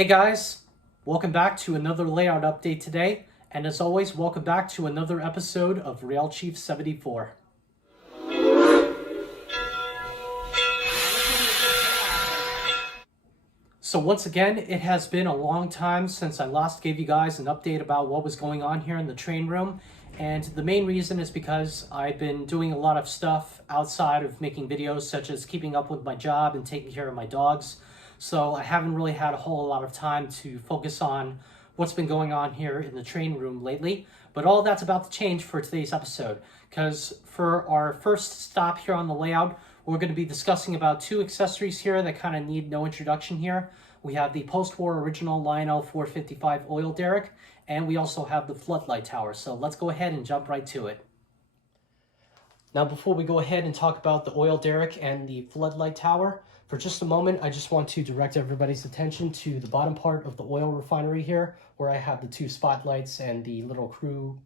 Hey guys, welcome back to another layout update today, and as always, welcome back to another episode of Rail Chief 74. So once again, it has been a long time since I last gave you guys an update about what was going on here in the train room, and the main reason is because I've been doing a lot of stuff outside of making videos, such as keeping up with my job and taking care of my dogs. So I haven't really had a whole lot of time to focus on what's been going on here in the train room lately. But all that's about to change for today's episode, because for our first stop here on the layout, we're going to be discussing about two accessories here that kind of need no introduction here. We have the post-war original Lionel 455 oil derrick, and we also have the floodlight tower. So let's go ahead and jump right to it. Now, before we go ahead and talk about the oil derrick and the floodlight tower, for just a moment, I just want to direct everybody's attention to the bottom part of the oil refinery here, where I have the two spotlights and the little crew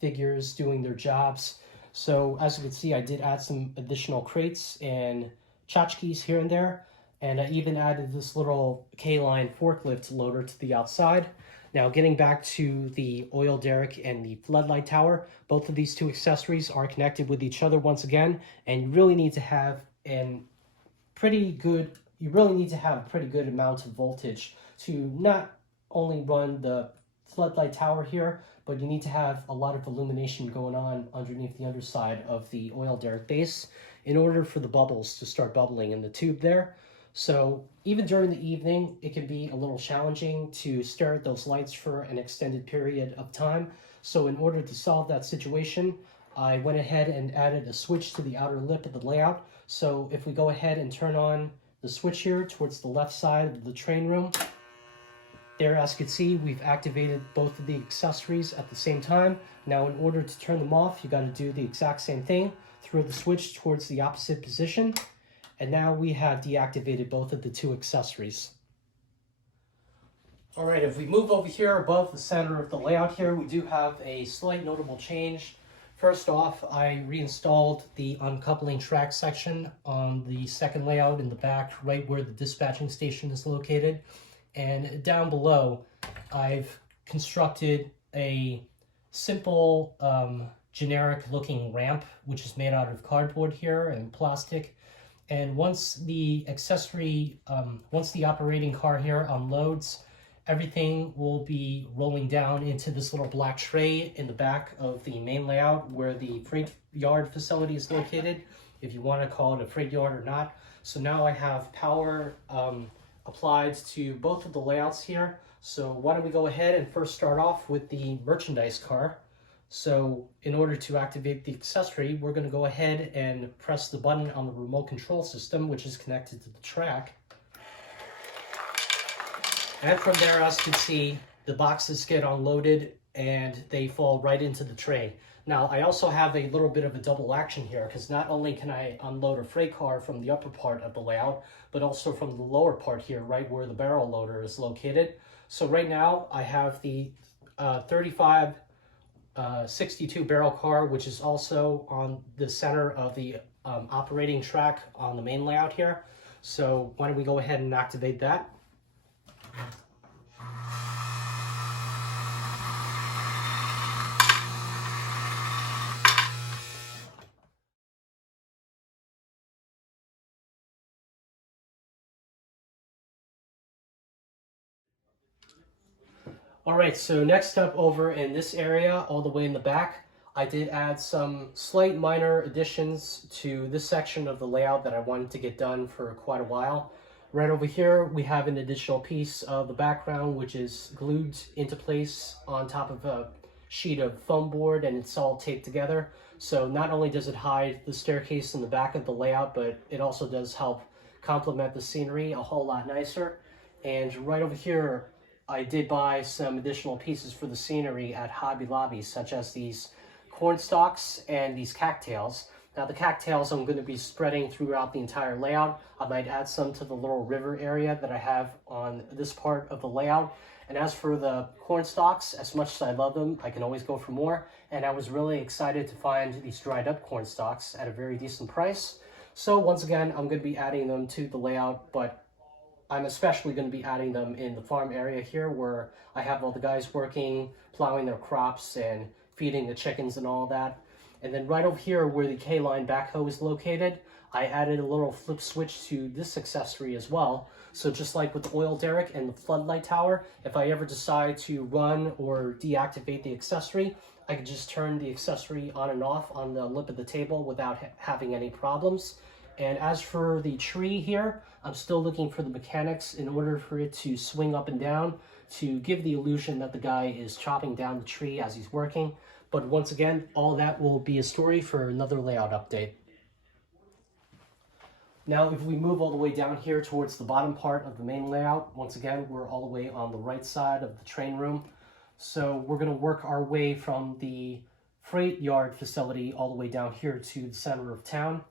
figures doing their jobs. So as you can see, I did add some additional crates and tchotchkes here and there, and I even added this little K-line forklift loader to the outside. Now, getting back to the oil derrick and the floodlight tower, both of these two accessories are connected with each other once again, and you really need to have a pretty good amount of voltage to not only run the floodlight tower here, but you need to have a lot of illumination going on underneath the underside of the oil derrick base in order for the bubbles to start bubbling in the tube there. So even during the evening, it can be a little challenging to stare at those lights for an extended period of time. So in order to solve that situation, I went ahead and added a switch to the outer lip of the layout. So if we go ahead and turn on the switch here towards the left side of the train room, there, as you can see, we've activated both of the accessories at the same time. Now, in order to turn them off, you got to do the exact same thing. Throw the switch towards the opposite position. And now we have deactivated both of the two accessories. All right, if we move over here above the center of the layout here, we do have a slight notable change. First off, I reinstalled the uncoupling track section on the second layout in the back, right where the dispatching station is located. And down below, I've constructed a simple, generic looking ramp, which is made out of cardboard here and plastic. And once the operating car here unloads, everything will be rolling down into this little black tray in the back of the main layout where the freight yard facility is located, if you want to call it a freight yard or not. So now I have power applied to both of the layouts here. So why don't we go ahead and first start off with the merchandise car. So in order to activate the accessory, we're going to go ahead and press the button on the remote control system, which is connected to the track. And from there, as you can see, the boxes get unloaded and they fall right into the tray. Now, I also have a little bit of a double action here, because not only can I unload a freight car from the upper part of the layout, but also from the lower part here, right where the barrel loader is located. So right now, I have the 62 barrel car, which is also on the center of the operating track on the main layout here. So why don't we go ahead and activate that. All right, so next up over in this area, all the way in the back, I did add some slight minor additions to this section of the layout that I wanted to get done for quite a while. Right over here, we have an additional piece of the background, which is glued into place on top of a sheet of foam board, and it's all taped together. So not only does it hide the staircase in the back of the layout, but it also does help complement the scenery a whole lot nicer. And right over here, I did buy some additional pieces for the scenery at Hobby Lobby, such as these corn stalks and these cattails. Now, the cattails I'm going to be spreading throughout the entire layout. I might add some to the little river area that I have on this part of the layout. And as for the corn stalks, as much as I love them, I can always go for more. And I was really excited to find these dried up corn stalks at a very decent price. So once again, I'm going to be adding them to the layout, but I'm especially going to be adding them in the farm area here where I have all the guys working, plowing their crops and feeding the chickens and all that. And then right over here where the K-line backhoe is located, I added a little flip switch to this accessory as well. So just like with the oil derrick and the floodlight tower, if I ever decide to run or deactivate the accessory, I can just turn the accessory on and off on the lip of the table without having any problems. And as for the tree here, I'm still looking for the mechanics in order for it to swing up and down to give the illusion that the guy is chopping down the tree as he's working. But once again, all that will be a story for another layout update. Now, if we move all the way down here towards the bottom part of the main layout, once again, we're all the way on the right side of the train room. So we're going to work our way from the freight yard facility all the way down here to the center of town.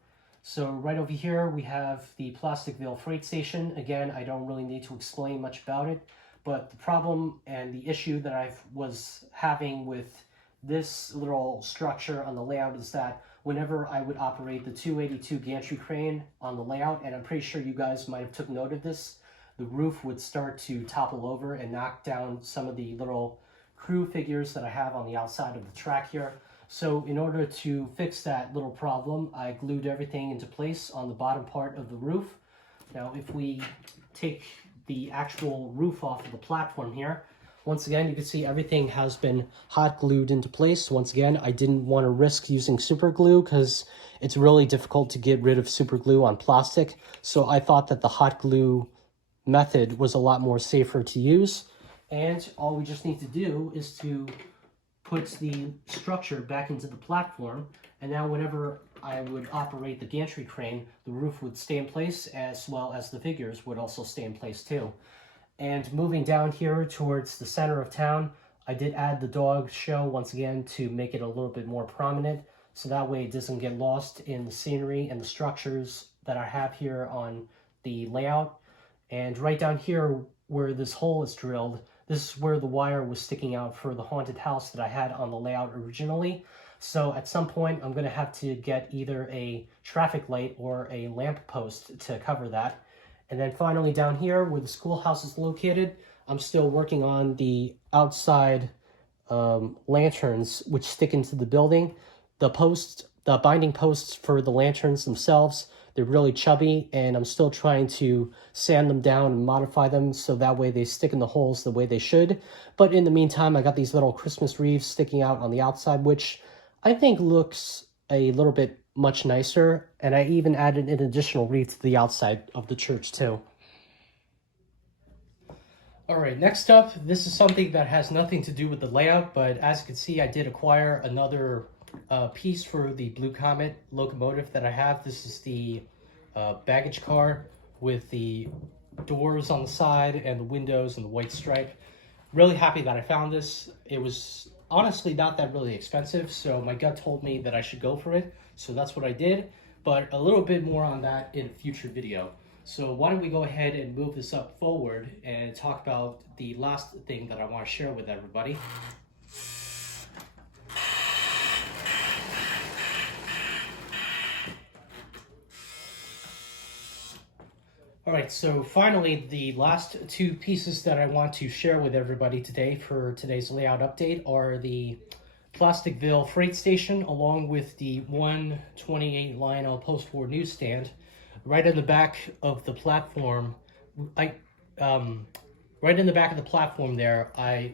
So right over here, we have the Plasticville freight station. Again, I don't really need to explain much about it, but the problem and the issue that I was having with this little structure on the layout is that whenever I would operate the 282 gantry crane on the layout, and I'm pretty sure you guys might have took note of this, the roof would start to topple over and knock down some of the little crew figures that I have on the outside of the track here. So in order to fix that little problem, I glued everything into place on the bottom part of the roof. Now, if we take the actual roof off of the platform here, once again, you can see everything has been hot glued into place. Once again, I didn't want to risk using super glue because it's really difficult to get rid of super glue on plastic. So I thought that the hot glue method was a lot more safer to use. And all we just need to do is to put the structure back into the platform. And now whenever I would operate the gantry crane, the roof would stay in place as well as the figures would also stay in place too. And moving down here towards the center of town, I did add the dog show once again to make it a little bit more prominent, so that way it doesn't get lost in the scenery and the structures that I have here on the layout. And right down here where this hole is drilled, this is where the wire was sticking out for the haunted house that I had on the layout originally. So at some point, I'm going to have to get either a traffic light or a lamp post to cover that. And then finally down here where the schoolhouse is located, I'm still working on the outside lanterns which stick into the building. The binding posts for the lanterns themselves, they're really chubby, and I'm still trying to sand them down and modify them so that way they stick in the holes the way they should. But in the meantime, I got these little Christmas wreaths sticking out on the outside, which I think looks a little bit much nicer, and I even added an additional wreath to the outside of the church too. Alright, next up, this is something that has nothing to do with the layout, but as you can see, I did acquire another piece for the Blue Comet locomotive that I have. This is the baggage car with the doors on the side and the windows and the white stripe. Really happy that I found this. It was honestly not that really expensive, so my gut told me that I should go for it, so that's what I did, but a little bit more on that in a future video. So why don't we go ahead and move this up forward and talk about the last thing that I want to share with everybody. Alright, so finally, the last two pieces that I want to share with everybody today for today's layout update are the Plasticville freight station along with the 128 Lionel post-war newsstand. Right in the back of the platform, right in the back of the platform there, I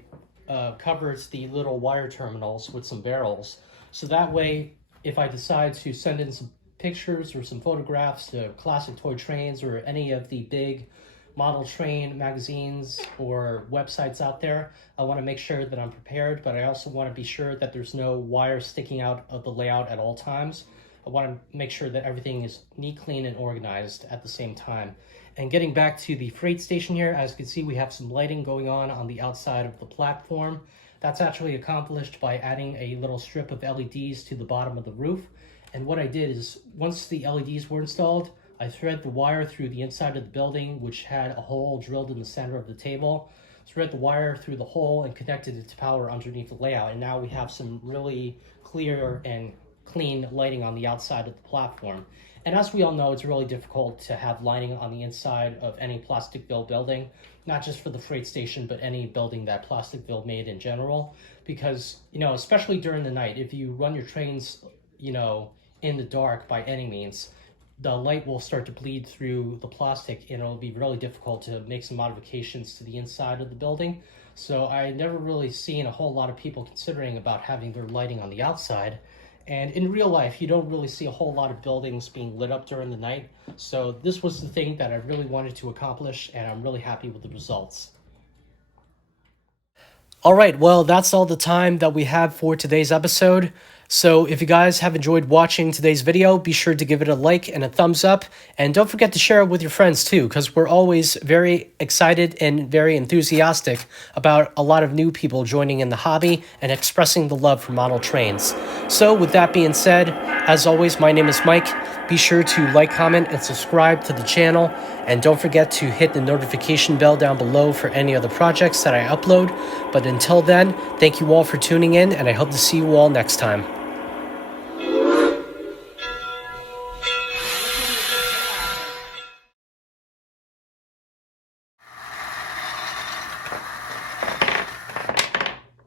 covered the little wire terminals with some barrels. So that way, if I decide to send in some pictures or some photographs to Classic Toy Trains or any of the big model train magazines or websites out there, I want to make sure that I'm prepared, but I also want to be sure that there's no wire sticking out of the layout at all times. I want to make sure that everything is neat, clean, and organized at the same time. And getting back to the freight station here, as you can see, we have some lighting going on the outside of the platform. That's actually accomplished by adding a little strip of LEDs to the bottom of the roof. And what I did is, once the LEDs were installed, I thread the wire through the inside of the building, which had a hole drilled in the center of the table. Thread the wire through the hole and connected it to power underneath the layout. And now we have some really clear and clean lighting on the outside of the platform. And as we all know, it's really difficult to have lighting on the inside of any Plasticville building, not just for the freight station, but any building that Plasticville made in general. Because, especially during the night, if you run your trains, in the dark by any means, the light will start to bleed through the plastic and it'll be really difficult to make some modifications to the inside of the building. So I never really seen a whole lot of people considering about having their lighting on the outside. And in real life, you don't really see a whole lot of buildings being lit up during the night. So this was the thing that I really wanted to accomplish, and I'm really happy with the results. All right, well, that's all the time that we have for today's episode. So if you guys have enjoyed watching today's video, be sure to give it a like and a thumbs up. And don't forget to share it with your friends too, because we're always very excited and very enthusiastic about a lot of new people joining in the hobby and expressing the love for model trains. So with that being said, as always, my name is Mike. Be sure to like, comment, and subscribe to the channel. And don't forget to hit the notification bell down below for any other projects that I upload. But until then, thank you all for tuning in, and I hope to see you all next time.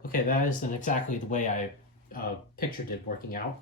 Okay, that isn't exactly the way I pictured it working out.